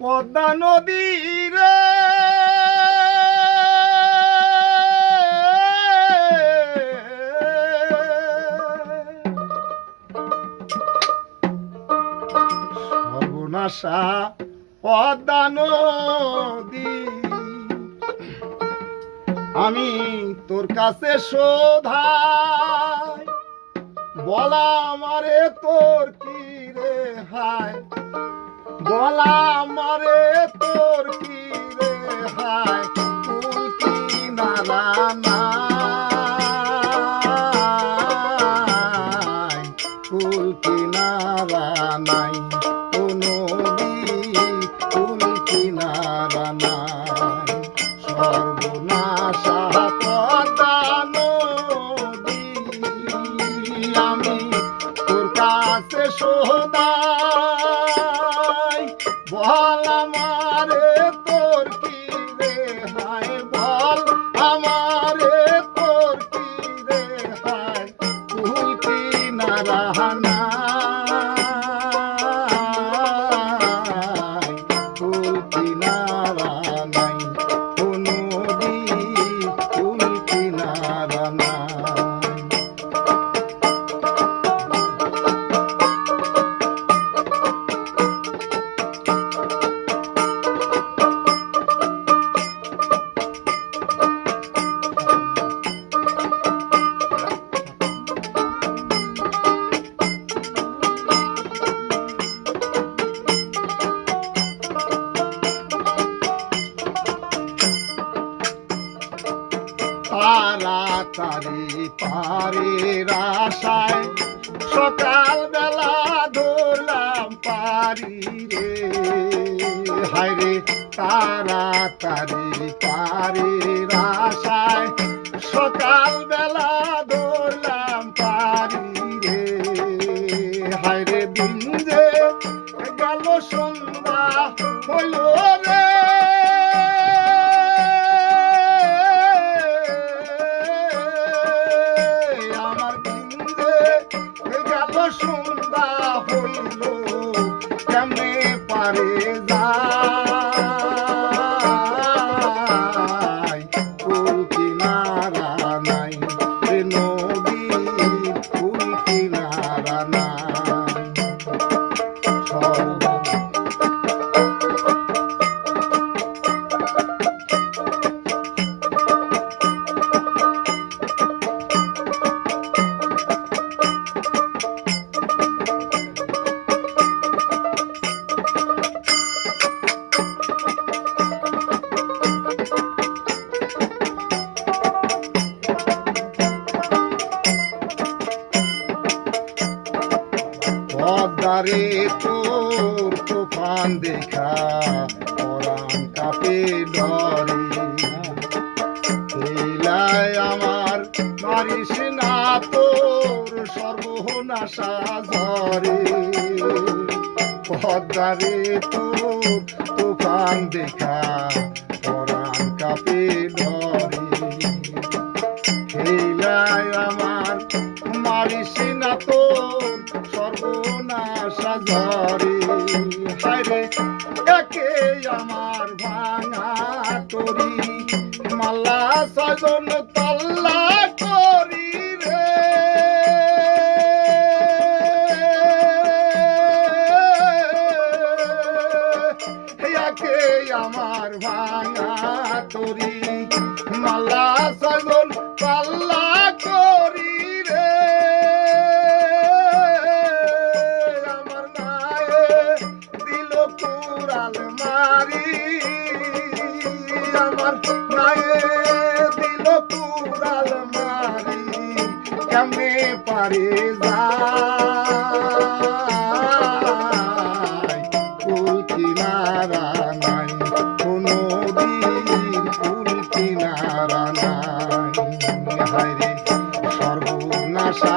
পদ্মা নদী রে। সর্বনাশা পদ্মা নদী। আমি তোর কাছে শোধাই বলা আমারে তোর কি রে হায়। বলা i'm Narahana তাড়াতাড়ি পারির আশায় সকাল বেলা ধরলাম পারি রে হায় রে, তাড়াতাড়ি পারির আশায় সকাল বেলা Lord. কাপে ডরে লীলায় আমার মারিস না তোর সর্বনাশা ঝরে। পদ্মারে তোর তুফান দেখা, পরাণ কাপে ডরে খেলায় আমার মারিস না তোর সর্বনাশা ঝরে। হায়রে একে আমার ভাঙা তরি। মাল্লা সজন তল্লা করি রে। আমার ভাঙা তরি। মাল্লা সজন কুড়াল আমার গায়ে দিল কুড়াল মারি, কেমনে পারে যায়? ফুল কিনারা নাই কোনো দিন ফুল কিনারা নাই। হায়রে সর্বনাশা